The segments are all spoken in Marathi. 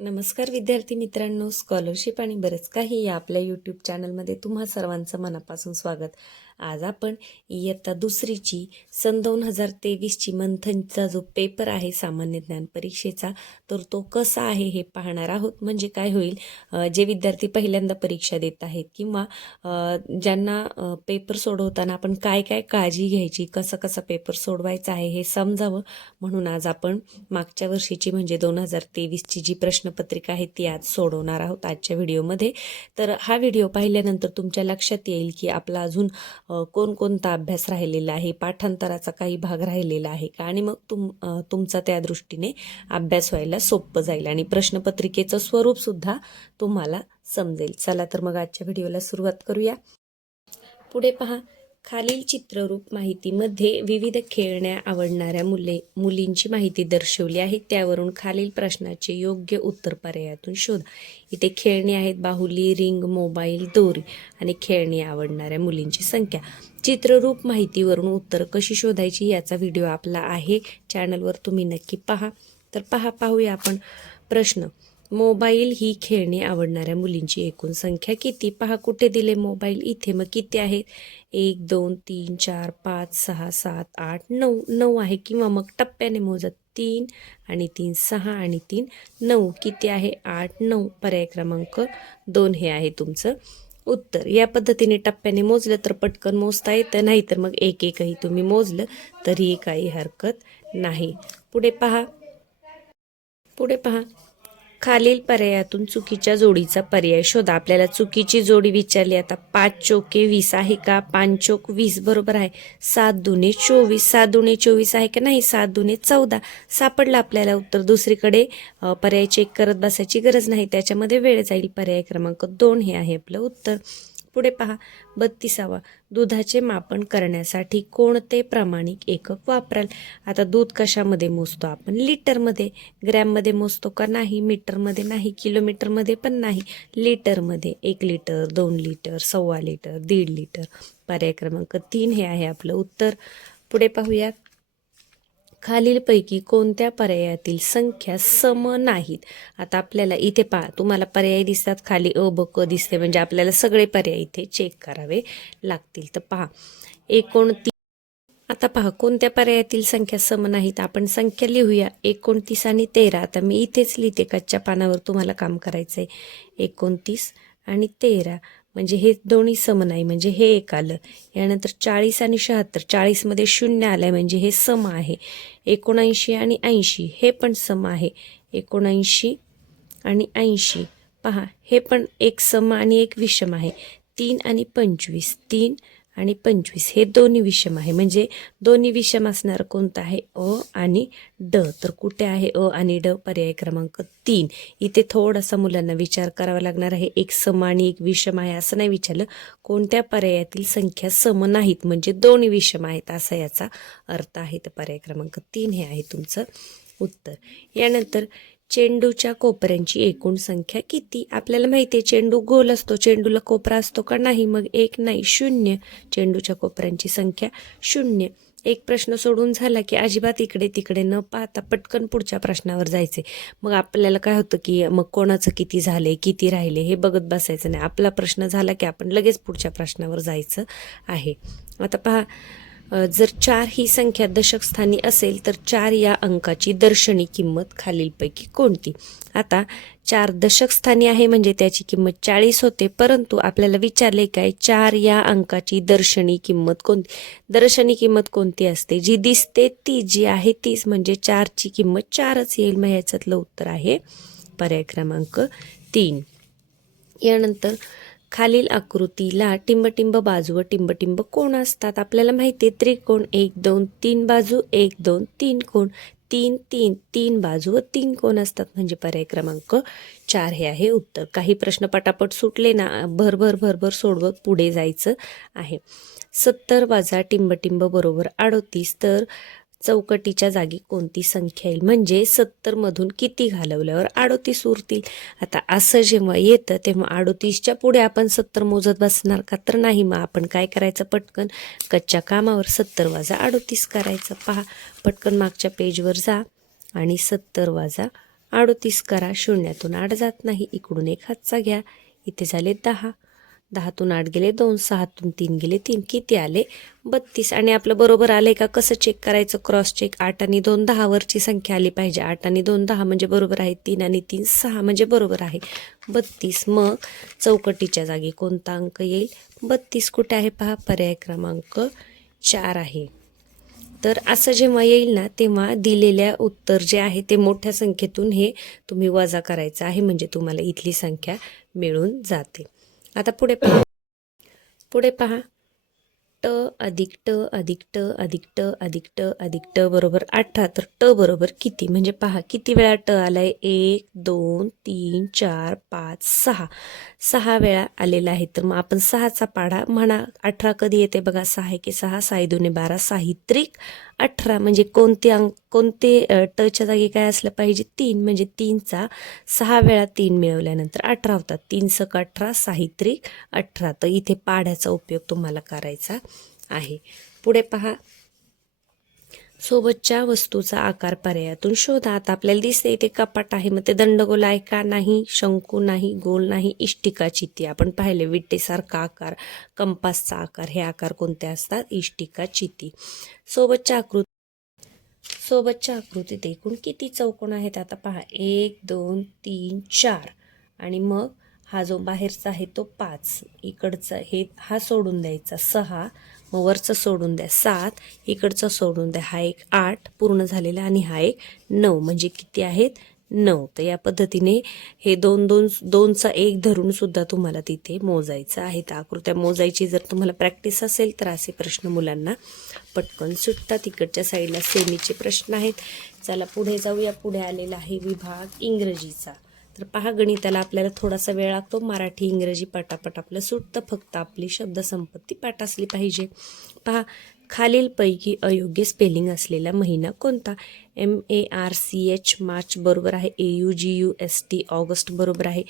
नमस्कार विद्यार्थी मित्रांनो, स्कॉलरशिप आणि बरंच काही या आपल्या यूट्यूब चॅनलमध्ये तुम्हा सर्वांचं मनापासून स्वागत. आज आपण इयत्ता दुसरीची सन 2023ची मंथनचा जो पेपर आहे सामान्य ज्ञान परीक्षेचा, तर तो कसा आहे हे पाहणार आहोत. म्हणजे काय होईल, जे विद्यार्थी पहिल्यांदा परीक्षा देत आहेत किंवा ज्यांना पेपर सोडवताना आपण काय काय काळजी घ्यायची, कसा कसा पेपर सोडवायचा आहे हे समजावं म्हणून आज आपण मागच्या वर्षीची म्हणजे 2023ची जी प्रश्नपत्रिका आहे ती आज सोडवणार आहोत आजच्या व्हिडिओमध्ये. तर हा व्हिडिओ पाहिल्यानंतर तुमच्या लक्षात येईल की आपला अजून कोणकोणता अभ्यास राहिलेला आहे, पाठांतराचा काही भाग राहिलेला आहे का, आणि मग तुमचा त्या दृष्टीने अभ्यास व्हायला सोपं जाईल आणि प्रश्नपत्रिकेचं स्वरूपसुद्धा तुम्हाला समजेल. चला तर मग आजच्या व्हिडिओला सुरुवात करूया. पुढे पहा, खालील चित्ररूप माहितीमध्ये विविध खेळण्या आवडणाऱ्या मुलींची माहिती दर्शवली आहे. त्यावरून खालील प्रश्नाचे योग्य उत्तर पर्यायातून शोधा. इथे खेळणी आहेत: बाहुली, रिंग, मोबाईल, दोरी आणि खेळणी आवडणाऱ्या मुलींची संख्या. चित्ररूप माहितीवरून उत्तर कशी शोधायची याचा व्हिडिओ आपला आहे चॅनलवर, तुम्ही नक्की पहा. तर पाहूया आपण प्रश्न. मोबाईल ही खेळणी आवडणाऱ्या मुलींची एकूण संख्या किती? पहा कुठे दिले मोबाईल, इथे. मग किती आहेत? 1 2 3 4 5 6 7 8 9 9 आहे. किंवा मग टप्प्याने मोजत 3 आणि 3 6 आणि 3 9. किती आहे? 8 9. पर्याय क्रमांक 2 हे आहे तुमचं उत्तर. या पद्धतीने टप्प्याने मोजलं तर पटकन मोजता येतं, नाही तर मग एक एकही तुम्ही मोजलं तरीही काही हरकत नाही. पुढे पहा. खालील पर्यायातून चुकीच्या जोडीचा पर्याय शोधा. आपल्याला चुकीची जोडी विचारली. आता 5 चोके 20 आहे का? 5 चोक 20 बरोबर आहे. 7 दुने 24, 7 दुने 24 आहे का? नाही. 7 दुने 14. सापडलं आपल्याला उत्तर. दुसरीकडे पर्याय चेक करत बसायची गरज नाही, त्याच्यामध्ये वेळ जाईल. पर्याय क्रमांक 2 हे आहे आपलं उत्तर. पुढे पहा. 32वा, दुधाचे मापन करण्यासाठी कोणते प्रमाणिक एकक वापराल? आता दूध कशामध्ये मोजतो आपण? लिटरमध्ये. ग्रॅममध्ये मोजतो का? नाही. मीटरमध्ये नाही. किलोमीटरमध्ये पण नाही. लिटरमध्ये. 1 लिटर, 2 लिटर, 1.25 लिटर, 1.5 लिटर. पर्याय क्रमांक 3 हे आहे आपलं उत्तर. पुढे पाहूया. खालीलपैकी कोणत्या पर्यायातील संख्या सम नाहीत? आता आपल्याला इथे पहा, तुम्हाला पर्याय दिसतात खाली, अ ब क दिसते, म्हणजे आपल्याला सगळे पर्याय इथे चेक करावे लागतील. तर पहा, 29. आता पहा कोणत्या पर्यायातील संख्या सम नाहीत. आपण संख्या लिहूया. 29 आणि 13. आता मी इथेच लिहिते, कच्च्या पानावर तुम्हाला काम करायचंय. 29 आणि 13 म्हणजे हे दोन्ही सम नाही, म्हणजे हे एक आलं. यानंतर 40 आणि 76. 40 मध्ये 0 आलाय म्हणजे हे सम आहे. 79 आणि 80 हे पण सम आहे. 79 आणि 80 पहा, हे पण एक सम आणि एक विषम आहे. 3 आणि 25. 3 आणि 25 हे दोन्ही विषम आहे. म्हणजे दोन्ही विषम असणार कोणतं आहे? अ आणि ड. तर कुठे आहे अ आणि ड? पर्याय क्रमांक 3. इथे थोडासा मुलांना विचार करावा लागणार आहे. एक सम आणि एक विषम आहे असं नाही विचारलं, कोणत्या पर्यायातील संख्या सम नाहीत म्हणजे दोन्ही विषम आहेत असा याचा अर्थ आहे. तर पर्याय क्रमांक 3 हे आहे तुमचं उत्तर. यानंतर चेंडूच्या कोपऱ्यांची एकूण संख्या किती? आपल्याला माहिती आहे चेंडू गोल असतो, चेंडूला कोपरा असतो का? नाही. मग 1 नाही, 0. चेंडूच्या कोपऱ्यांची संख्या 0. एक प्रश्न सोडून झाला की अजिबात इकडे तिकडे न पाहता पटकन पुढच्या प्रश्नावर जायचे. मग आपल्याला काय होतं की मग कोणाचं किती झाले, किती राहिले हे बघत बसायचं नाही. आपला प्रश्न झाला की आपण लगेच पुढच्या प्रश्नावर जायचं आहे. आता पहा, जर 4 ही संख्या दशक स्थानी असेल तर 4 या अंकाची दर्शनी किंमत खालीलपैकी कोणती? आता 4 दशक स्थानी आहे म्हणजे त्याची किंमत 40 होते, परंतु आपल्याला विचारले काय? 4 या अंकाची दर्शनी किंमत कोणती? दर्शनी किंमत कोणती असते? जी दिसते ती, जी आहे तीच, म्हणजे 4ची किंमत 4च येईल. मग ह्याच्यातलं उत्तर आहे पर्याय क्रमांक 3. यानंतर खालील आकृतीला टिंबटिंब बाजू व टिंबटिंब कोण असतात? आपल्याला माहिती आहे त्रिकोण. 1 2 3 बाजू, 1 2 3 कोण, 3 3 3 बाजू व 3 कोण असतात, म्हणजे पर्याय क्रमांक 4 हे आहे उत्तर. काही प्रश्न पटापट सुटले ना, भरभर सोडवत पुढे जायचं आहे. 70 वजा टिंबटिंब बरोबर 38. तर चौकटीच्या जागी कोणती संख्या येईल? म्हणजे 70 मधून किती घालवल्यावर 38 उरतील. आता असं जेव्हा येतं तेव्हा 38च्या पुढे आपण 70 मोजत बसणार का? तर नाही. मग आपण काय करायचं? पटकन कच्च्या कामावर 70 वजा 38 करायचं. पहा, पटकन मागच्या पेजवर जा आणि 70 वजा 38 करा, शून्यातून 8 जात नाही, इकडून एक हातचा घ्या, इथे झाले 10, 10तून 8 गेले 2, 6तून 3 गेले 3, किती आले 32. आणि आपलं बरोबर आलंय का कसं चेक करायचं, क्रॉस चेक. 8 आणि 2 10 वरची संख्या आली पाहिजे. 8 आणि 2 10 म्हणजे बरोबर आहे. 3 आणि 3 6 म्हणजे बरोबर आहे 32. मग चौकटीच्या जागी कोणता अंक येईल, 32 कुठे आहे पहा, पर्याय क्रमांक 4 आहे. तर असं जेव्हा येईल ना तेव्हा दिलेल्या उत्तर जे आहे ते मोठ्या संख्येतून हे तुम्ही वजा करायचं आहे, म्हणजे तुम्हाला इथली संख्या मिळून जाते. आता पुढे पहा ट अधिक ट अधिक ट अधिक ट अधिक ट अधिक ट बरोबर 18. तर ट बरोबर किती, म्हणजे पहा किती वेळा ट आलाय, 1 2 3 4 5 6, 6 वेळा आलेला आहे. तर मग आपण 6चा पाढा म्हणा. 18 कधी येते बघा, 6 की 6, 6 2 12, 6 त्रिक 18. म्हणजे कोणते टच्या जागी काय असलं पाहिजे, 3. म्हणजे 3चा 6 वेळा 3 मिळवल्यानंतर 18 होतात. 3 सक 18, 6 त्रिक 18. तर इथे पाढ्याचा उपयोग तुम्हाला करायचा आहे. पुढे पहा, सोबतच्या वस्तूचा आकार पर्यायातून शोधा. आता आपल्याला दिसते इथे कपाट आहे, मग ते दंडगोल आहे का, नाही. शंकू नाही, गोल नाही, इष्टिका चिती. आपण पाहिले विटेसारखा आकार, कंपासचा आकार, हे आकार कोणते असतात, इष्टिका चिती. सोबतच्या आकृतीत एकूण किती चौकोन आहेत, आता पहा 1 2 3 4. आणि मग हा जो बाहेरचा आहे तो 5, इकडचा हा सोडून द्यायचा 6, मग वरचं सोडून द्या 7, इकडचं सोडून द्या, हा एक 8 पूर्ण झालेला, आणि हा एक 9, म्हणजे किती आहेत 9. तर या पद्धतीने हे 2चा 1 धरून सुद्धा तुम्हाला तिथे मोजायचं आहे. तर आकृत्या मोजायची जर तुम्हाला प्रॅक्टिस असेल तर असे प्रश्न मुलांना पटकन सुटतात. इकडच्या साईडला सेमीचे प्रश्न आहेत. चला पुढे जाऊया. पुढे आलेला आहे विभाग इंग्रजीचा. तर पहा, गणिताला आपल्याला थोडासा वेळ लागतो, मराठी इंग्रजी पटापट आपलं सुटतं, फक्त आपली शब्दसंपत्ती पाठ असली पाहिजे. पहा, खालीलपैकी अयोग्य स्पेलिंग असलेला महिना कोणता, MARCH मार्च बरोबर आहे, AUGUST ऑगस्ट बरोबर आहे,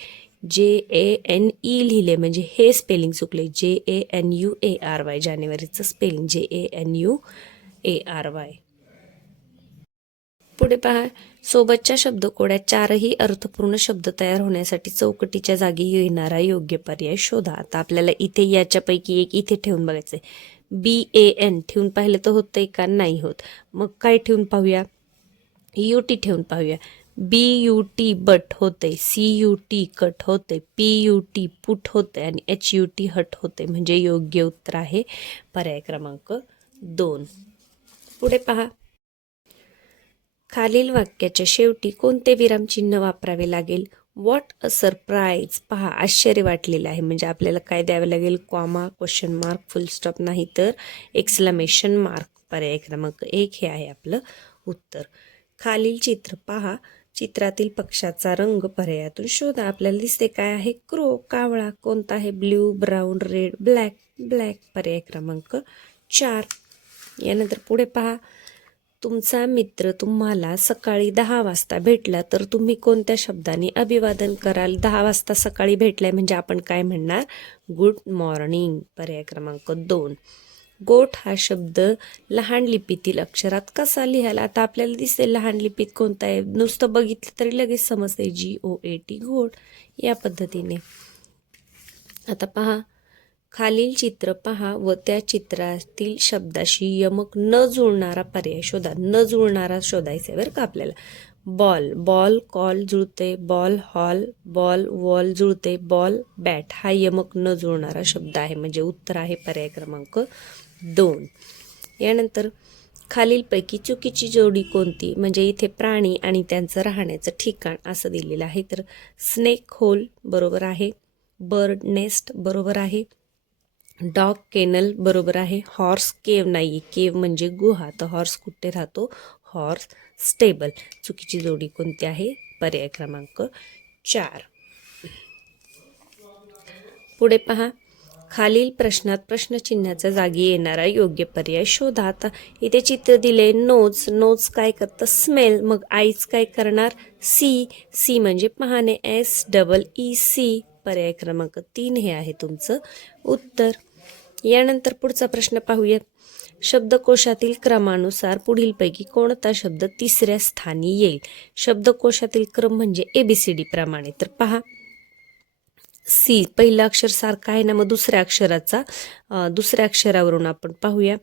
JANE लिहिले म्हणजे हे स्पेलिंग चुकले, JANUARY जानेवारीचं स्पेलिंग JANUARY. पुढे पहा, सोबतच्या शब्दकोड्यात 4ही अर्थपूर्ण शब्द तयार होण्यासाठी चौकटीच्या जागी येणारा योग्य पर्याय शोधा. आता आपल्याला इथे याच्यापैकी एक इथे ठेवून बघायचंय. BAN ठेवून पाहिलं तर होतंय का, नाही होत. मग काय ठेवून पाहूया, UT ठेवून पाहूया. BUT बट होते, CUT कट होते, PUT पुट होते, आणि HUT हट होते. म्हणजे योग्य उत्तर आहे पर्याय क्रमांक 2. पुढे पहा, खालील वाक्याच्या शेवटी कोणते विरामचिन्ह वापरावे लागेल, व्हॉट अ सरप्राईज. पहा, आश्चर्य वाटलेलं आहे, म्हणजे आपल्याला काय द्यावे लागेल, कॉमा, क्वेश्चन मार्क, फुल स्टॉप, नाही तर एक्सक्लेमेशन मार्क. पर्याय क्रमांक 1 हे आहे आपलं उत्तर. खालील चित्र पहा, चित्रातील पक्षाचा रंग पर्यायातून शोधा. आपल्याला दिसते काय आहे, क्रो, कावळा. कोणता आहे, blue, brown, red, black, black. पर्याय क्रमांक 4. यानंतर पुढे पहा, तुमचा मित्र तुम्हाला सकाळी 10 वाजता भेटला तर तुम्ही कोणत्या शब्दाने अभिवादन कराल. 10 वाजता सकाळी भेटलाय म्हणजे आपण काय म्हणणार, गुड मॉर्निंग. पर्याय क्रमांक 2. गोठ हा शब्द लहान लिपीतील अक्षरात कसा लिहायला. आता आपल्याला दिसते लहान लिपीत कोणता आहे, नुसतं बघितलं तरी लगेच समजते, GOAT गोठ. या पद्धतीने. आता पहा, खालील चित्र पहा व त्या चित्रातील शब्दाशी यमक न जुळणारा पर्याय शोधा. न जुळणारा शोधायचा बरं का आपल्याला. बॉल, बॉल कॉल जुळते, बॉल हॉल, बॉल वॉल जुळते, बॉल बॅट हा यमक न जुळणारा शब्द आहे, म्हणजे उत्तर आहे पर्याय क्रमांक 2. यानंतर खालीलपैकी चुकीची जोडी कोणती, म्हणजे इथे प्राणी आणि त्यांचं राहण्याचं ठिकाण असं दिलेलं आहे. तर स्नेक होल बरोबर आहे, बर्ड नेस्ट बरोबर आहे, डॉग केनल बरोबर आहे, हॉर्स केव नाही, केव म्हणजे गुहा, तर हॉर्स कुठे राहतो, हॉर्स स्टेबल. चुकीची जोडी कोणती आहे, पर्याय क्रमांक 4. पुढे पहा, खालील प्रश्नात प्रश्नचिन्हाच्या जागी येणारा योग्य पर्याय शोधा. आता इथे चित्र दिले, नोज, नोज काय करतं, स्मेल. मग आईज काय करणार, सी, सी म्हणजे पाहणे, SEEC. पर्याय क्रमांक 3 हे आहे तुमचं उत्तर. यानंतर पुढचा प्रश्न पाहूया. शब्दकोशातील क्रमानुसार पुढीलपैकी कोणता शब्द तिसऱ्या स्थानी येईल? शब्दकोशातील क्रम म्हणजे ABCD प्रमाणे. तर पहा, सी पहिलं अक्षर सारखं आहे ना, मग दुसऱ्या अक्षरावरून आपण पाहूया.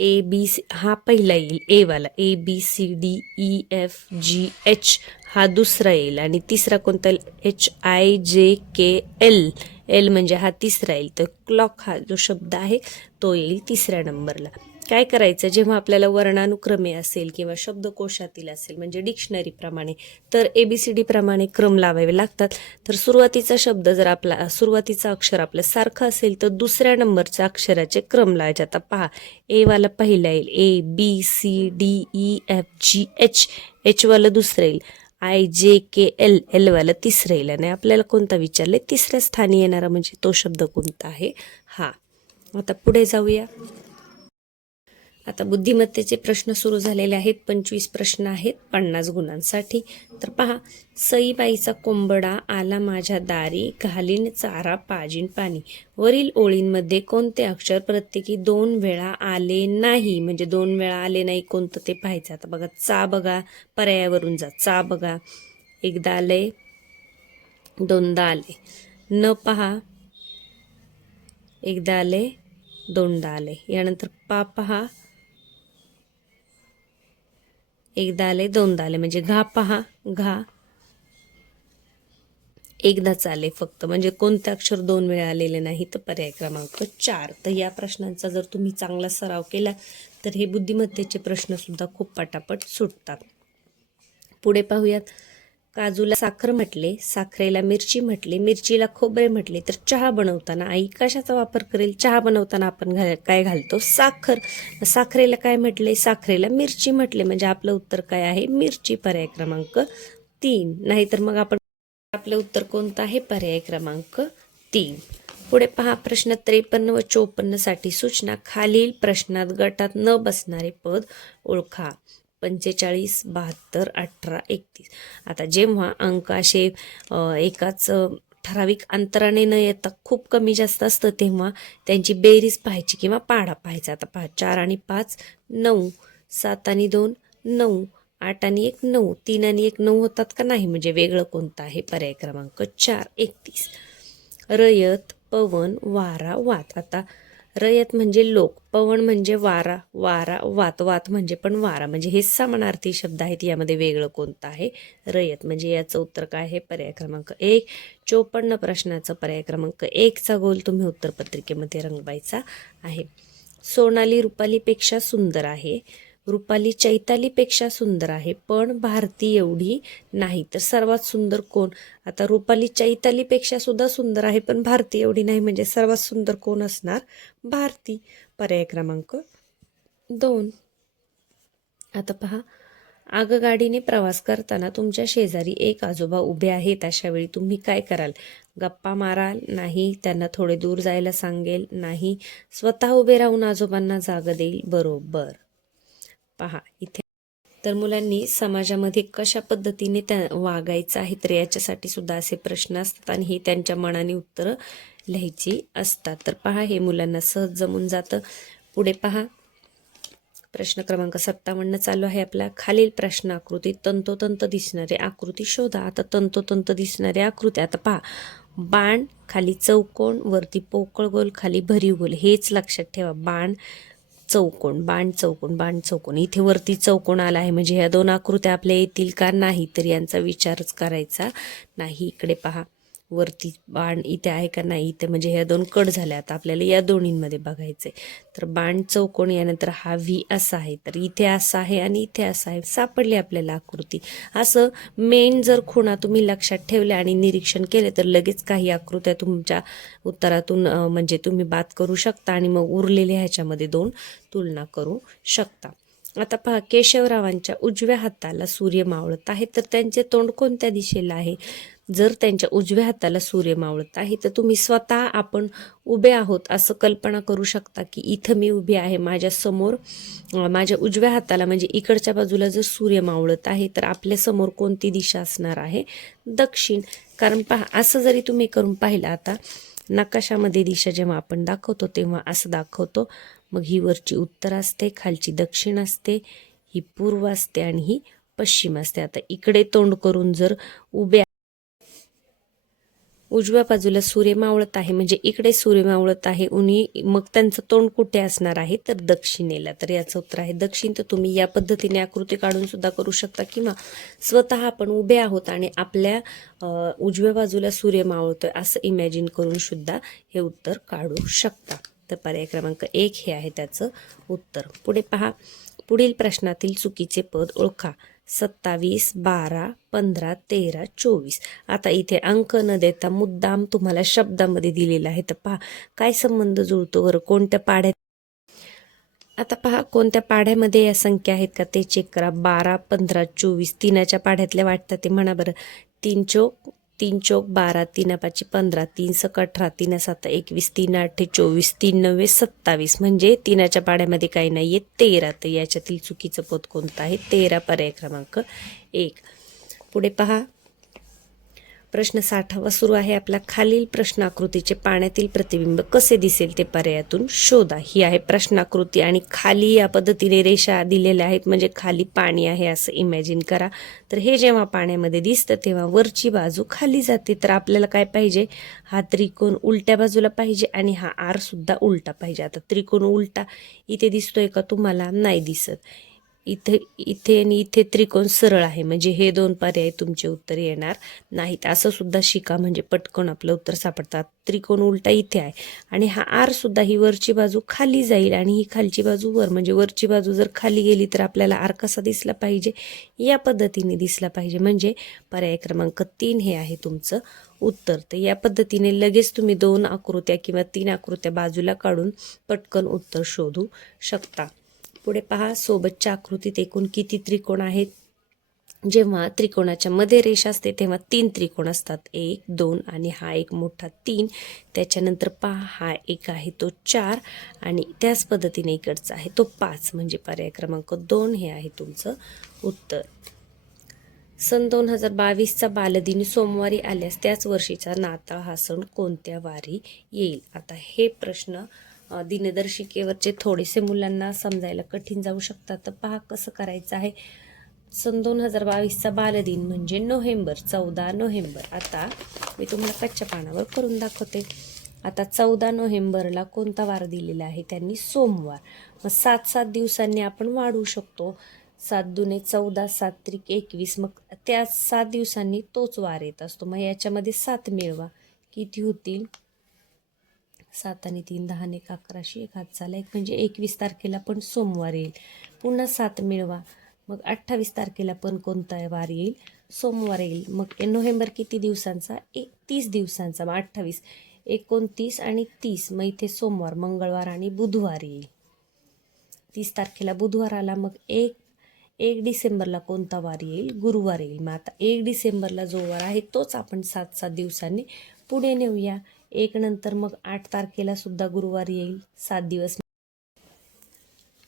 ABC हा पहिला येईल, ए वाला. ABCDEFGH हा दुसरा येईल आणि तिसरा कोणता येईल? HIJKL. एल म्हणजे हा तिसरा येईल. तर क्लॉक हा जो शब्द आहे तो येईल तिसऱ्या नंबरला. काय करायचं, जेव्हा आपल्याला वर्णानुक्रमे असेल किंवा शब्दकोशातील असेल म्हणजे डिक्शनरी प्रमाणे, तर ABCD प्रमाणे क्रम लावावे लागतात. तर सुरुवातीचा शब्द जर सुरुवातीचा अक्षर आपलं सारखं असेल तर दुसऱ्या नंबरच्या अक्षराचे क्रम लावायचे. आता पहा, ए वाला पहिला येईल, ABCDEFGH. H वाला दुसरं येईल, IJKL. L वाला तिसरं येईल. आणि आपल्याला कोणता विचारले? तिसऱ्या स्थानी येणारा म्हणजे तो शब्द कोणता आहे? हा. आता पुढे जाऊया. आता बुद्धिमत्तेचे प्रश्न सुरू झालेले आहेत. 25 प्रश्न आहेत 50 गुणांसाठी. तर पहा, सईबाईचा कोंबडा आला माझ्या दारी, घालीन चारा पाजीन पाणी. वरील ओळींमध्ये कोणते अक्षर प्रत्येकी 2 वेळा आले नाही? म्हणजे 2 वेळा आले नाही कोणतं ते पाहायचं. आता बघा, चा बघा, पर्यायावरून जा. चा बघा, एकदा आले, दोनदा आले. न पहा, एकदा आले, दोनदा आले. यानंतर पा पहा, एकदा आले, दोनदा आले. म्हणजे घा पहा, घा एकदाच आले फक्त. म्हणजे कोणते अक्षर 2 वेळा आलेले नाही? तर पर्याय क्रमांक 4. तर या प्रश्नांचा जर तुम्ही चांगला सराव केला तर हे बुद्धिमत्तेचे प्रश्न सुद्धा खूप पटापट सुटतात. पुढे पाहूयात. काजूला साखर म्हटले, साखरेला मिरची म्हटले, मिरचीला खोबरे म्हटले, तर चहा बनवताना आई कशाचा वापर करेल? चहा बनवताना आपण काय घालतो? साखर. साखरेला काय म्हटले? साखरेला मिरची म्हटले. म्हणजे आपलं उत्तर काय आहे? मिरची. पर्याय क्रमांक 3. नाहीतर मग आपलं उत्तर कोणतं आहे? पर्याय क्रमांक 3. पुढे पहा, प्रश्न 53 व 54 साठी सूचना. खालील प्रश्नात गटात न बसणारे पद ओळखा. 45, 72, 18, 31. आता जेव्हा अंक असे एकाच ठराविक अंतराने न येता खूप कमी जास्त असतं तेव्हा त्यांची बेरीज पाहायची किंवा पाढा पाहायचा. आता पहा, 4 आणि 5 9, 7 आणि 2 9, 8 आणि 1 9, 3 आणि 1 9 होतात का नाही? म्हणजे वेगळं कोणतं आहे? पर्याय क्रमांक 4. 31. रयत, पवन, वारा, वात. आता रयत म्हणजे लोक, पवन म्हणजे वारा, वारा वात, वात म्हणजे पण वारा. म्हणजे हे समानार्थी शब्द आहेत. यामध्ये वेगळं कोणतं आहे? रयत. म्हणजे याचं उत्तर काय आहे? पर्याय क्रमांक 1. 54 प्रश्नाचं पर्याय क्रमांक 1 चा गोल तुम्ही उत्तरपत्रिकेमध्ये रंगवायचा आहे. सोनाली रुपालीपेक्षा सुंदर आहे, रुपाली चैतालीपेक्षा सुंदर आहे, पण भारती एवढी नाही. तर सर्वात सुंदर कोण? आता रुपाली चैतालीपेक्षा सुद्धा सुंदर आहे पण भारती एवढी नाही. म्हणजे सर्वात सुंदर कोण असणार? भारती. पर्याय क्रमांक 2. आता पहा, आगगाडीने प्रवास करताना तुमच्या शेजारी एक आजोबा उभे आहेत. अशा वेळी तुम्ही काय कराल? गप्पा माराल? नाही. त्यांना थोडे दूर जायला सांगेल? नाही. स्वतः उभे राहून आजोबांना जाग देईल? बरोबर. पहा इथे. तर मुलांनी समाजामध्ये कशा पद्धतीने वागायचं आहे तर याच्यासाठी सुद्धा असे प्रश्न असतात आणि हे त्यांच्या मनाने उत्तरं लिहायची असतात. तर पहा, हे मुलांना सहज जमून जातं. पुढे पहा, प्रश्न क्रमांक 57 चालू आहे आपला. खालील प्रश्न आकृतीत तंतोतंत दिसणारे आकृती शोधा. आता तंतोतंत दिसणारे आकृती. आता पहा, बाण, खाली चौकोन, वरती पोकळ गोल, खाली भरीव गोल. हेच लक्षात ठेवा. बाण चौकोन, बाण चौकोन, बाण चौकोन. इथे वरती चौकोन आला आहे म्हणजे ह्या 2 आकृत्या आपल्या येतील का? नाही. तर यांचा विचारच करायचा नाही. इकडे पहा, वरती बाण इथे आहे का? नाही. इथे म्हणजे ह्या 2 कट झाल्या. आता आपल्याला या दोन्हींमध्ये बघायचंय. तर बाण चौकोन, यानंतर हा व्ही असा आहे, तर इथे असा आहे आणि इथे असा आहे. सापडली आपल्याला आकृती. असं मेन जर खुणा तुम्ही लक्षात ठेवल्या आणि निरीक्षण केले तर लगेच काही आकृत्या तुमच्या उत्तरातून म्हणजे तुम्ही बाद करू शकता आणि मग उरलेल्या ह्याच्यामध्ये 2 तुलना करू शकता. आता पहा, केशवरावांच्या उजव्या हाताला सूर्य मावळत आहे तर त्यांचे तोंड कोणत्या दिशेला आहे? जर त्यांच्या उजव्या हाताला सूर्य मावळत आहे तर तुम्ही स्वतः आपण उभे आहोत असं कल्पना करू शकता की इथं मी उभी आहे, माझ्या समोर माझ्या उजव्या हाताला म्हणजे इकडच्या बाजूला जर सूर्य मावळत आहे तर आपल्या समोर कोणती दिशा असणार आहे? दक्षिण. कारण पहा, असं जरी तुम्ही करून पाहिलं, आता नकाशामध्ये दिशा जेव्हा आपण दाखवतो तेव्हा असं दाखवतो, मग ही वरची उत्तर असते, खालची दक्षिण असते, ही पूर्व असते आणि ही पश्चिम असते. आता इकडे तोंड करून जर उभ्या उजव्या बाजूला सूर्य मावळत आहे म्हणजे इकडे सूर्य मावळत आहे मग त्यांचं तोंड कुठे असणार आहे तर दक्षिणेला. तर याचं उत्तर आहे दक्षिण. तर तुम्ही या पद्धतीने आकृती काढून सुद्धा करू शकता किंवा स्वतः आपण उभे आहोत आणि आपल्या उजव्या बाजूला सूर्य मावळतोय असं इमॅजिन करून सुद्धा हे उत्तर काढू शकता. तर पर्याय क्रमांक 1 हे आहे त्याचं उत्तर. पुढे पहा, पुढील प्रश्नातील चुकीचे पद ओळखा. 27, 12, 15, 13, 24. आता इथे अंक न देता मुद्दाम तुम्हाला शब्दामध्ये दिलेला आहे. तर पहा काय संबंध जुळतो बरं, कोणत्या पाढ्यात. आता पहा कोणत्या पाढ्यामध्ये या संख्या आहेत का ते चेक करा. 12, 15, 24 तीनाच्या पाढ्यातल्या वाटतात ते म्हणा बरं. 3 चोक 12, 3 5 15, 3 6 18, 3 7 21, 3 8 24, 3 9 27. म्हणजे तीनाच्या पाढ्यामध्ये काही नाहीये 13. तर याच्यातील चुकीचं पद कोणतं आहे 13, पर्याय क्रमांक 1. पुढे पहा, प्रश्न 60वा सुरू आहे आपला. खालील प्रश्नाकृतीचे पाण्यातील प्रतिबिंब कसे दिसेल ते पर्यायातून शोधा. ही आहे प्रश्नाकृती आणि खाली या पद्धतीने रेषा दिलेल्या आहेत म्हणजे खाली पाणी आहे असं इमॅजिन करा. तर हे जेव्हा पाण्यामध्ये दिसतं तेव्हा वरची बाजू खाली जाते. तर आपल्याला काय पाहिजे, हा त्रिकोण उलट्या बाजूला पाहिजे आणि हा आर सुद्धा उलटा पाहिजे. आता त्रिकोण उलटा इथे दिसतोय का तुम्हाला, नाही दिसत. इथे आणि इथे त्रिकोण सरळ आहे म्हणजे हे 2 पर्याय तुमचे उत्तर येणार नाहीत. असं सुद्धा शिका म्हणजे पटकन आपलं उत्तर सापडतात. त्रिकोण उलटा इथे आहे आणि हा आर सुद्धा ही वरची बाजू खाली जाईल आणि ही खालची बाजू वर. म्हणजे वरची बाजू जर खाली गेली तर आपल्याला आर कसा दिसला पाहिजे, या पद्धतीने दिसला पाहिजे. म्हणजे पर्याय क्रमांक 3 हे आहे तुमचं उत्तर. तर या पद्धतीने लगेच तुम्ही 2 आकृत्या किंवा 3 आकृत्या बाजूला काढून पटकन उत्तर शोधू शकता. पुढे पहा, सोबतच्या आकृतीत एकूण किती त्रिकोण आहेत. जेव्हा त्रिकोणाच्या मध्ये रेषा असते तेव्हा 3 त्रिकोण असतात, 1 2 आणि हा एक मोठा 3. त्याच्यानंतर पहा हा एक आहे तो 4 आणि त्याच पद्धतीने इकडचा आहे तो 5. म्हणजे पर्याय क्रमांक 2 हे आहे तुमचं उत्तर. सन 2022चा बालदिन सोमवारी आल्यास त्याच वर्षीचा नाताळ हा सण कोणत्या वारी येईल. आता हे प्रश्न दिनदर्शिकेवरचे थोडेसे मुलांना समजायला कठीण जाऊ शकतात. तर पहा कसं करायचं आहे. सन 2022चा बालदिन म्हणजे नोव्हेंबर, 14 नोव्हेंबर. आता मी तुम्हाला कच्च्या पानावर करून दाखवते. आता 14 नोव्हेंबरला कोणता वार दिलेला आहे त्यांनी, सोमवार. मग 7-7 दिवसांनी आपण वाढवू शकतो. 7 दुने 14, 7 त्रिक 21. मग त्या 7 दिवसांनी तोच वार येत असतो. मग याच्यामध्ये 7 मिळवा, किती होतील, 7 आणि 3 10 आणि 11, 1 हात झाला 1 म्हणजे 21 तारखेला पण सोमवार येईल. पुन्हा 7 मिळवा, मग 28 तारखेला पण कोणता वार येईल, सोमवार येईल. मग नोव्हेंबर किती दिवसांचा, 30 दिवसांचा. मग 28 29 आणि 30. मग इथे सोमवार, मंगळवार आणि बुधवार येईल. 30 तारखेला बुधवार आला. मग 1 डिसेंबरला कोणता वार येईल, गुरुवार येईल. मग आता 1 डिसेंबरला जो वार आहे तोच आपण 7-7 दिवसांनी पुढे नेऊया. 1 नंतर मग 8 तारखेला सुद्धा गुरुवार येईल, 7 दिवस.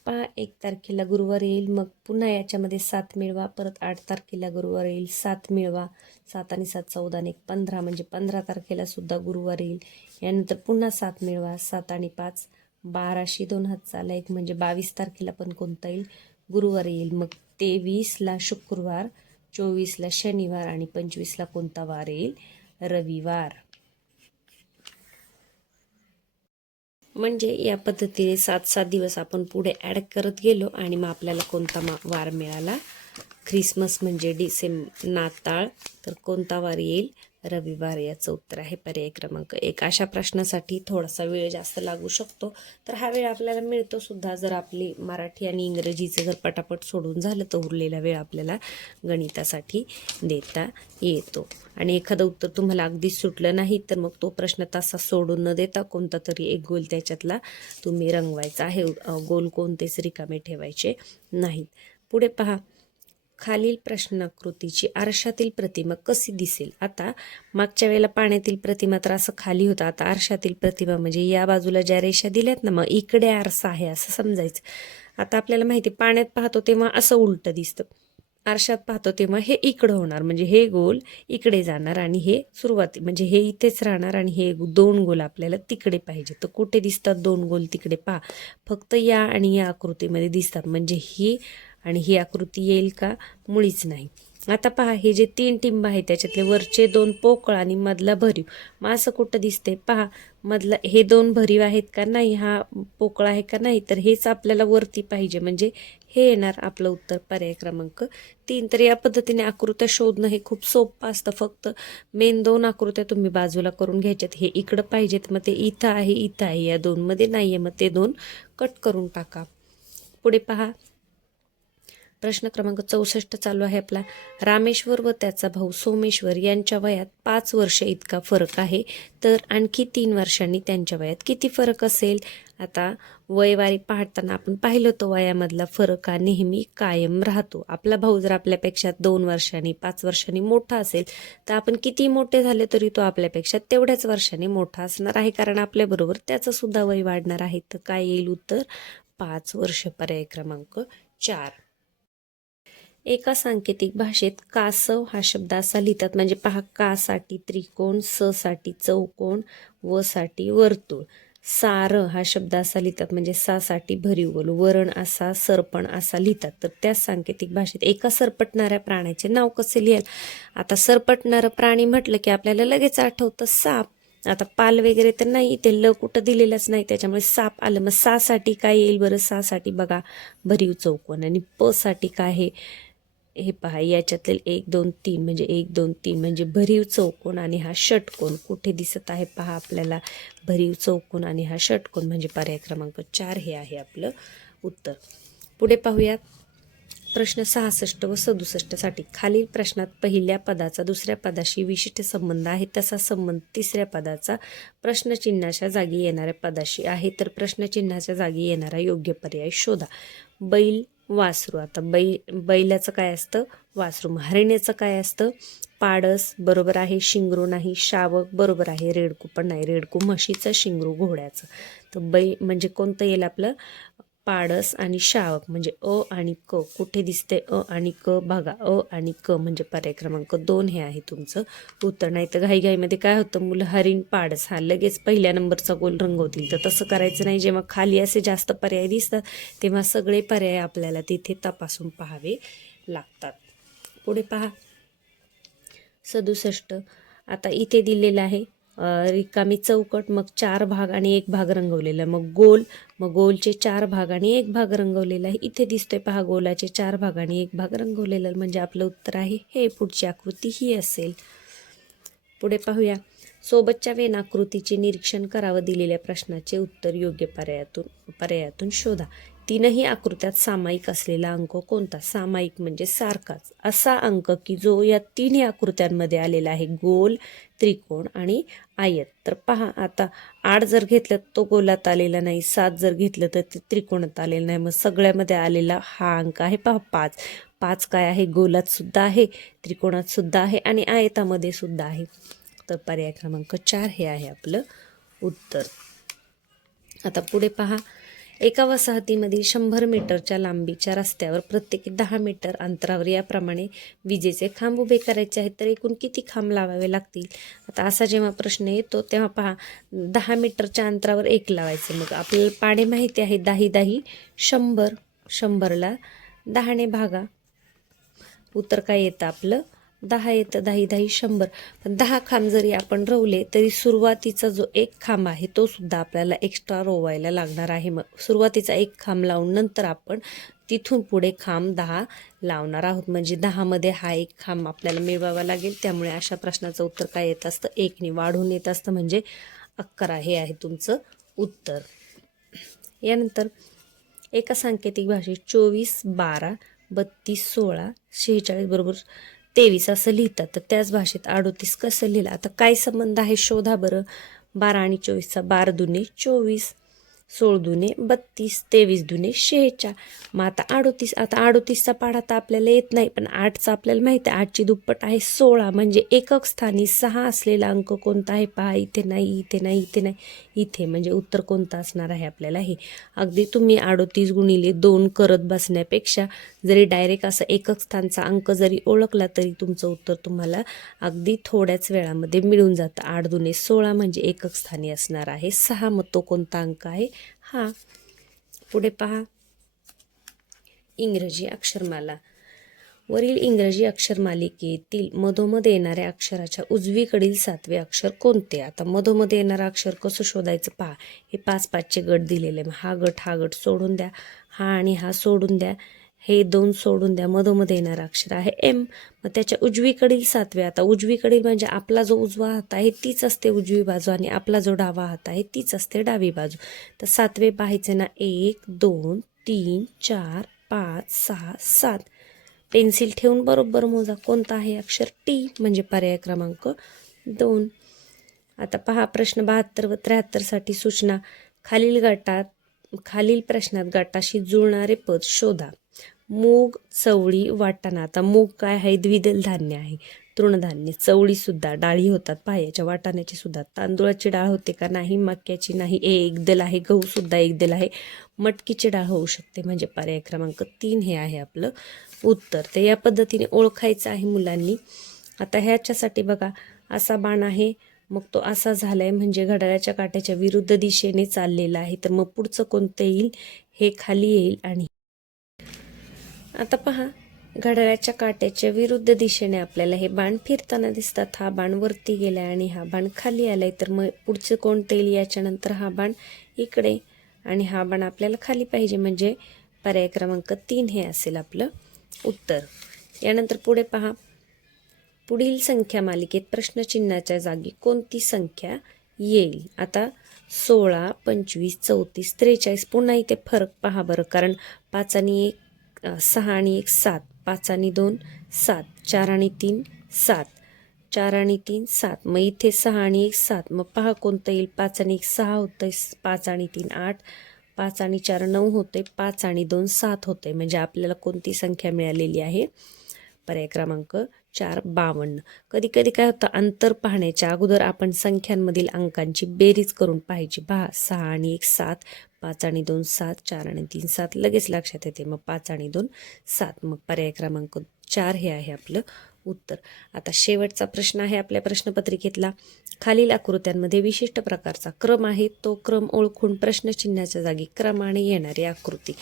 पहा 1 तारखेला गुरुवार येईल. मग पुन्हा याच्यामध्ये 7 मिळवा, परत 8 तारखेला गुरुवार येईल, 7 मिळवा, 7 आणि 7 14 आणि 1 15 म्हणजे 15 तारखेला सुद्धा गुरुवार येईल. यानंतर पुन्हा 7 मिळवा, 7 आणि 5 12, 2 हात झाला 1 म्हणजे 22 तारखेला पण कोणता येईल, गुरुवार येईल. मग 23ला शुक्रवार, 24ला शनिवार आणि 25ला कोणता वार येईल, रविवार. म्हणजे या पद्धतीने 7-7 दिवस आपण पुढे ॲड करत गेलो आणि मग आपल्याला कोणता वार मिळाला, ख्रिसमस म्हणजे नाताळ. तर कोणता वार येईल, रविवार. याचं उत्तर आहे पर्याय क्रमांक 1. अशा प्रश्नासाठी थोडासा वेळ जास्त लागू शकतो. तर हा वेळ आपल्याला मिळतो सुद्धा जर आपली मराठी आणि इंग्रजीचं जर पटापट सोडून झालं तर उरलेला वेळ आपल्याला गणितासाठी देता येतो. आणि एखादं उत्तर तुम्हाला अगदीच सुटलं नाही तर मग तो प्रश्न तसा सोडून न देता कोणता तरी एक गोल त्याच्यातला तुम्ही रंगवायचा आहे. गोल कोणतेच रिकामे ठेवायचे नाहीत. पुढे पहा, खालील प्रश्नाकृतीची आरशातील प्रतिमा कशी दिसेल. आता मागच्या वेळेला पाण्यातील प्रतिमा तर असं खाली होता, आता आरशातील प्रतिमा म्हणजे या बाजूला ज्या रेषा दिल्यात ना, मग इकडे आरसा आहे असं समजायचं. आता आपल्याला माहिती पाण्यात पाहतो तेव्हा असं उलटं दिसतं आरशात पाहतो तेव्हा हे इकडं होणार, म्हणजे हे गोल इकडे जाणार आणि हे सुरुवाती म्हणजे हे इथेच राहणार आणि हे दोन गोल आपल्याला तिकडे पाहिजे. तर कुठे दिसतात दोन गोल तिकडे? पहा, फक्त या आणि या आकृतीमध्ये दिसतात, म्हणजे ही आणि ही आकृती येईल का? मुळीच नाही. आता पहा, हे जे 3 टिंब आहेत त्याच्यातले वरचे 2 पोकळ आणि मधला भरीव, मग असं कुठं दिसते? पहा, मधला हे 2 भरीव आहेत का? नाही. हा पोकळ आहे का? नाही. तर हेच आपल्याला वरती पाहिजे, म्हणजे हे येणार आपलं उत्तर, पर्याय क्रमांक 3. तर या पद्धतीने आकृत्या शोधणं हे खूप सोपं असतं. फक्त मेन 2 आकृत्या तुम्ही बाजूला करून घ्यायच्यात. हे इकडं पाहिजेत, मग ते इथं आहे, इथं आहे, या 2 मध्ये नाही आहे, मग ते 2 कट करून टाका. पुढे पहा, प्रश्न क्रमांक 64 चालू आहे आपला. रामेश्वर व त्याचा भाऊ सोमेश्वर यांच्या वयात 5 वर्ष इतका फरक आहे, तर आणखी 3 वर्षांनी त्यांच्या वयात किती फरक असेल? आता वयवारी पाहताना आपण पाहिलं तो वयामधला फरक हा नेहमी कायम राहतो. आपला भाऊ जर आपल्यापेक्षा 2 वर्षांनी 5 वर्षांनी मोठा असेल, तर आपण किती मोठे झाले तरी तो आपल्यापेक्षा तेवढ्याच वर्षांनी मोठा असणार आहे, कारण आपल्याबरोबर त्याचं सुद्धा वय वाढणार आहे. तर काय येईल उत्तर? 5 वर्ष, पर्याय क्रमांक 4. एका सांकेतिक भाषेत कासव हा शब्द असा लिहितात, म्हणजे पहा, का साठी त्रिकोण, स साठी चौकोन, व साठी वर्तुळ. सार हा शब्द असा लिहितात, म्हणजे सा साठी भरीव गोल. वरण असा, सरपण असा लिहितात. तर त्या सांकेतिक भाषेत एका सरपटणाऱ्या प्राण्याचे नाव कसे लिहाल? आता सरपटणारं प्राणी म्हटलं की आपल्याला लगेच आठवतं साप. आता पाल वगैरे तर नाही, ते ल कुठं दिलेलंच नाही, त्याच्यामुळे साप आलं. मग सा साठी काय येईल बरं? सा साठी बघा भरीव चौकोन, आणि प साठी काय आहे? हे पहा, याच्यातले 1 2 3 म्हणजे 1 2 3 म्हणजे भरीव चौकोन आणि हा षटकोन कुठे दिसत आहे? पहा आपल्याला, भरीव चौकोन आणि हा षटकोन, म्हणजे पर्याय क्रमांक 4 हे आहे आपलं उत्तर. पुढे पाहूयात, प्रश्न 66 व 67 साठी. खालील प्रश्नात पहिल्या पदाचा दुसऱ्या पदाशी विशिष्ट संबंध आहे, तसा संबंध तिसऱ्या पदाचा प्रश्नचिन्हाच्या जागी येणाऱ्या पदाशी आहे. तर प्रश्नचिन्हाच्या जागी येणारा योग्य पर्याय शोधा. बैल, वासरू. आता बैलाचं काय असतं? वासरू. हरिणाचं काय असतं? पाडस, बरोबर आहे. शिंगरू नाही. शावक, बरोबर आहे. रेडकू पण नाही. रेडकू म्हशीचं, शिंगरू घोड्याचं. तर म्हणजे कोणतं येईल आपलं? पाडस आणि शावक, म्हणजे अ आणि क. कुठे दिसते अ आणि क? बघा, अ आणि क, म्हणजे पर्याय क्रमांक 2 हे आहे तुमचं उत्तर. नाही तर घाईघाईमध्ये काय होतं, मुलं हरिण, पाडस हा लगेच पहिल्या नंबरचा गोल रंगवतील. तर तसं करायचं नाही. जेव्हा खाली असे जास्त पर्याय दिसतात तेव्हा सगळे पर्याय आपल्याला तिथे तपासून पाहावे लागतात. पुढे पहा, 67. आता इथे दिलेलं आहे रिकामी चौकट, मग 4 भाग आणि 1 भाग रंगवलेला, मग गोल, मग गोलचे 4 भाग आणि 1 भाग रंगवलेला आहे. इथे दिसतोय पहा, गोलाचे 4 भाग आणि 1 भाग रंगवलेला, म्हणजे आपलं उत्तर आहे हे. पुढची आकृती ही असेल. पुढे पाहूया, सोबतच्या वेनाकृतीचे निरीक्षण करावं. दिलेल्या प्रश्नाचे उत्तर योग्य पर्यायातून शोधा. तीनही आकृत्यात सामायिक असलेला अंक कोणता? सामायिक म्हणजे सारखाच असा अंक की जो या तिन्ही आकृत्यांमध्ये आलेला आहे, गोल, त्रिकोण आणि आयत. तर पहा, आता 8 जर घेतलं तो गोलात आलेला नाही, 7 जर घेतलं तर ते त्रिकोणात आलेलं नाही, मग सगळ्यामध्ये आलेला हा अंक आहे पहा 5. 5 काय आहे? गोलात सुद्धा आहे, त्रिकोणात सुद्धा आहे आणि आयतामध्ये सुद्धा आहे. तर पर्याय क्रमांक 4 हे आहे आपलं उत्तर. आता पुढे पहा, एका वसाहतीमधील 100 मीटरच्या लांबीच्या रस्त्यावर प्रत्येकी 10 मीटर अंतरावर याप्रमाणे विजेचे खांब उभे करायचे आहेत, तर एकूण किती खांब लावावे लागतील? आता असा जेव्हा प्रश्न येतो तेव्हा पहा, 10 मीटरच्या अंतरावर 1 लावायचे. मग आपल्याला पाढे माहिती आहे, 10 10 100. 100ला 10ने भागा, उत्तर काय येतं आपलं? 10 येतं. 10 10 100. पण 10 खांब जरी आपण रोवले तरी सुरुवातीचा जो 1 खांब आहे तो सुद्धा आपल्याला एक्स्ट्रा रोवायला लागणार आहे. मग सुरुवातीचा 1 खांब लावून नंतर आपण तिथून पुढे खांब 10 लावणार आहोत, म्हणजे 10 मध्ये हा 1 खांब आपल्याला मिळवावा लागेल. त्यामुळे अशा प्रश्नाचं उत्तर काय येत असतं? 1 ने वाढून येत असतं, म्हणजे 11 हे आहे तुमचं उत्तर. यानंतर एका सांकेतिक भाषेत 24 12 32 16 46 बरोबर 23 असं लिहितात, तर त्याच भाषेत 38 कसं लिहिलं? आता काय संबंध आहे शोधा बरं. 12 आणि 24चा 12 दुने 24. 16 दुने 32, 23 दुने 46. मग आता 38. आता 38चा पाढा तर आपल्याला येत नाही, पण 8चा आपल्याला माहिती आहे. 8ची दुप्पट आहे 16. म्हणजे एकक स्थानी 6 असलेला अंक कोणता आहे पहा. इथे नाही, इथे नाही, इथे नाही, इथे. म्हणजे उत्तर कोणतं असणार आहे आपल्याला हे. अगदी तुम्ही 38 गुणिले 2 करत बसण्यापेक्षा जरी डायरेक्ट असं एकक स्थानचा अंक जरी ओळखला तरी तुमचं उत्तर तुम्हाला अगदी थोड्याच वेळामध्ये मिळून जातं. 8 दुने 16 म्हणजे एकक स्थानी असणार आहे 6. मग तो कोणता अंक आहे हा. पुढे पहा, इंग्रजी अक्षरमाला. वरील इंग्रजी अक्षरमालिकेतील मधोमध येणाऱ्या अक्षराच्या उजवीकडील 7वे अक्षर कोणते. आता मधोमध येणारं अक्षर कसं शोधायचं पहा. हे 5-5चे गट दिलेले. हा गट सोडून द्या, हा आणि हा सोडून द्या, हे 2 सोडून द्या. मधोमध येणारं अक्षर आहे एम. मग त्याच्या उजवीकडील 7वे. आता उजवीकडील म्हणजे आपला जो उजवा हात आहे तीच असते उजवी बाजू, आणि आपला जो डावा हात आहे तीच असते डावी बाजू. तर 7वे पाहायचे ना. 1 2 3 4 5 6 7. पेन्सिल ठेवून बरोबर मोजा. कोणता आहे अक्षर. टी. म्हणजे पर्याय क्रमांक 2. आता पहा, प्रश्न 72 व 73 साठी सूचना. खालील प्रश्नात गटाशी जुळणारे पद शोधा. मूग, चवळी, वाटाणा. आता मूग काय आहे, द्विदल धान्य आहे, तृणधान्य. चवळी सुद्धा डाळी होतात पहा याच्या. वाटाण्याची सुद्धा. तांदूळाची डाळ होते का, नाही. मक्याची नाही, एकदल आहे. गहू सुद्धा एकदल आहे. मटकीची डाळ होऊ शकते. म्हणजे पर्याय क्रमांक 3 हे आहे आपलं उत्तर. तर या पद्धतीने ओळखायचं आहे मुलांनी. आता ह्याच्यासाठी बघा, असा बाण आहे, मग तो असा झालाय म्हणजे घड्याळाच्या काट्याच्या विरुद्ध दिशेने चाललेला आहे. तर मग पुढचं कोणतं येईल, हे खाली येईल. आणि आता पहा, घड्याळाच्या काट्याच्या विरुद्ध दिशेने आपल्याला हे बाण फिरताना दिसतात. हा बाण वरती गेलाय आणि हा बाण खाली आलाय. तर मग पुढचं कोणतं येईल, याच्यानंतर हा बाण इकडे आणि हा बाण आपल्याला खाली पाहिजे. म्हणजे पर्याय क्रमांक 3 हे असेल आपलं उत्तर. यानंतर पुढे पहा, पुढील संख्या मालिकेत प्रश्नचिन्हाच्या जागी कोणती संख्या येईल. आता 16, 25, 34, 43. पुन्हा इथे फरक पहा बरं, कारण 5 आणि 1 6 आणि 1 7, 5 आणि 2 7, 4 आणि 3 7, 4 आणि 3 7. मग इथे 6 आणि 1 7. मग पहा कोणतं येईल. 5 आणि 1 6 होतंय, 5 आणि 3 8, 5 आणि 4 9 होते, 5 आणि 2 7 होते. म्हणजे आपल्याला कोणती संख्या मिळालेली आहे. पर्याय क्रमांक 4 52. कधी कधी काय होतं, अंतर पाहण्याच्या अगोदर आपण संख्यांमधील अंकांची बेरीज करून पाहायची. 6 आणि 1 7, 5 आणि 2 7, 4 आणि 3 7. लगेच लक्षात येते. मग 5 आणि 2 7. मग पर्याय क्रमांक 4 हे आहे आपलं उत्तर. आता शेवटचा प्रश्न आहे आपल्या प्रश्नपत्रिकेतला. खालील आकृत्यांमध्ये विशिष्ट प्रकारचा क्रम आहे, तो क्रम ओळखून प्रश्नचिन्हाच्या जागी क्रमाने येणारी आकृती.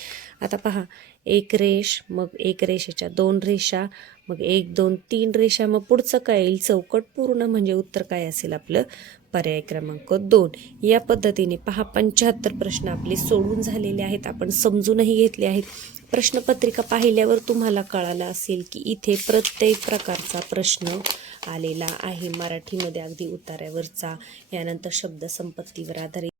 आता पहा, एक रेष, मग एक रेषेच्या 2 रेषा, मग 1 2 3 रेषा. मग पुढचं काय येईल, चौकट पूर्ण. म्हणजे उत्तर काय असेल आपलं पर्याय क्रमांक 2. या पद्धतीने पहा, 75 प्रश्न आपले सोडून झालेले आहेत. आपण समजूनही घेतले आहेत. प्रश्नपत्रिका पाहिल्यावर तुम्हाला कळालं असेल की इथे प्रत्येक प्रकारचा प्रश्न आलेला आहे. मराठीमध्ये अगदी उतार्यावरचा, यानंतर शब्दसंपत्तीवर आधारित.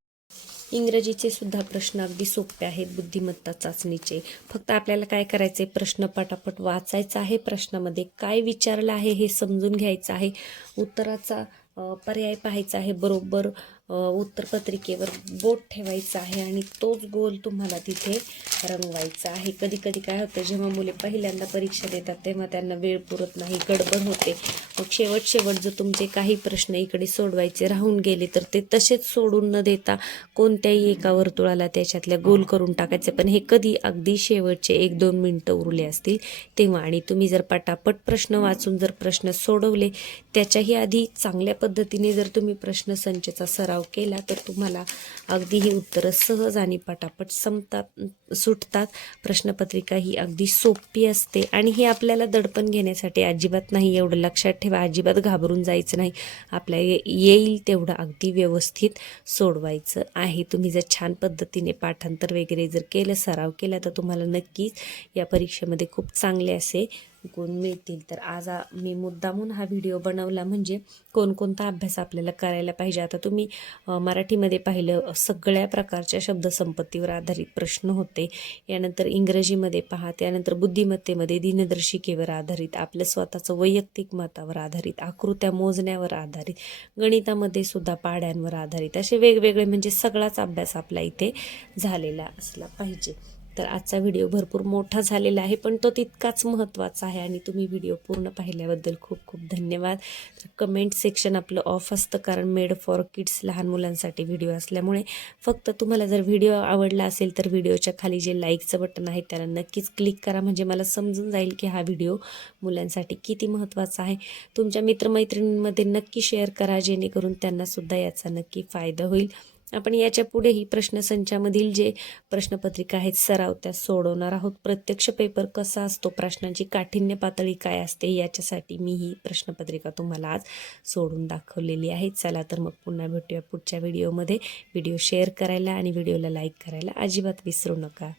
इंग्रजीचे सुद्धा प्रश्न अगदी सोपे आहेत, बुद्धिमत्ता चाचणीचे. फक्त आपल्याला काय करायचे, प्रश्न पटापट वाचायचा आहे, प्रश्नामध्ये काय विचारलं आहे हे समजून घ्यायचं आहे, उत्तराचा पर्याय पाहायचा आहे, बरोबर उत्तरपत्रिकेवर बोट ठेवायचं आहे आणि तोच गोल तुम्हाला तिथे रंगवायचा आहे. कधी कधी काय होतं, जेव्हा मुले पहिल्यांदा परीक्षा देतात तेव्हा त्यांना वेळ पुरत नाही, गडबड होते. मग शेवट जर तुमचे काही प्रश्न इकडे सोडवायचे राहून गेले तर ते तसेच सोडून न देता कोणत्याही एका वर्तुळाला त्याच्यातल्या गोल करून टाकायचे. पण हे कधी अगदी शेवटचे 1-2 मिनटं उरले असतील तेव्हा. आणि तुम्ही जर पटापट प्रश्न वाचून जर प्रश्न सोडवले, त्याच्याही आधी चांगल्या पद्धतीने जर तुम्ही प्रश्नसंचचा सराव केला तर तुम्हाला अगदी ही उत्तरं सहज आणि पटापट सुटतात. प्रश्नपत्रिका ही अगदी सोपी असते आणि ही आपल्याला दडपण घेण्यासाठी अजिबात नाही. एवढं लक्षात ठेवा, अजिबात घाबरून जायचं नाही. आपल्याला येईल तेवढं अगदी व्यवस्थित सोडवायचं आहे. तुम्ही जर छान पद्धतीने पाठांतर वगैरे जर केलं, सराव केला, तर तुम्हाला नक्कीच या परीक्षेमध्ये खूप चांगले असे गुण मिळतील. तर आज मी मुद्दामून हा व्हिडिओ बनवला म्हणजे कोणकोणता अभ्यास आपल्याला करायला पाहिजे. आता तुम्ही मराठीमध्ये पाहिलं सगळ्या प्रकारच्या शब्दसंपत्तीवर आधारित प्रश्न होते. यानंतर इंग्रजीमध्ये पहा, त्यानंतर बुद्धिमत्तेमध्ये दिनदर्शिकेवर आधारित, आपलं स्वतःचं वैयक्तिक मतावर आधारित, आकृत्या मोजण्यावर आधारित, गणितामध्ये सुद्धा पाड्यांवर आधारित, असे वेगवेगळे म्हणजे सगळाच अभ्यास आपला इथे झालेला असला पाहिजे. तर आजचा व्हिडिओ भरपूर मोठा झालेला आहे, पण तो तितकाच महत्त्वाचा आहे आणि तुम्ही व्हिडिओ पूर्ण पाहिल्याबद्दल खूप खूप धन्यवाद. तर कमेंट सेक्शन आपलं ऑफ असतं, कारण मेड फॉर किड्स, लहान मुलांसाठी व्हिडिओ असल्यामुळे. फक्त तुम्हाला जर व्हिडिओ आवडला असेल तर व्हिडिओच्या खाली जे लाईकचं बटन आहे त्याला नक्कीच क्लिक करा, म्हणजे मला समजून जाईल की हा व्हिडिओ मुलांसाठी किती महत्त्वाचा आहे. तुमच्या मित्रमैत्रिणींमध्ये नक्की शेअर करा, जेणेकरून त्यांनासुद्धा याचा नक्की फायदा होईल. आपण याच्या पुढेही प्रश्नसंचामधील जे प्रश्नपत्रिका आहेत सराव त्या सोडवणार आहोत. प्रत्यक्ष पेपर कसा असतो, प्रश्नांची काठिण्य पातळी काय असते, याच्यासाठी मी ही प्रश्नपत्रिका तुम्हाला आज सोडून दाखवलेली आहे. चला तर मग पुन्हा भेटूया पुढच्या व्हिडिओमध्ये. व्हिडिओ शेअर करायला आणि व्हिडिओला लाईक करायला अजिबात विसरू नका.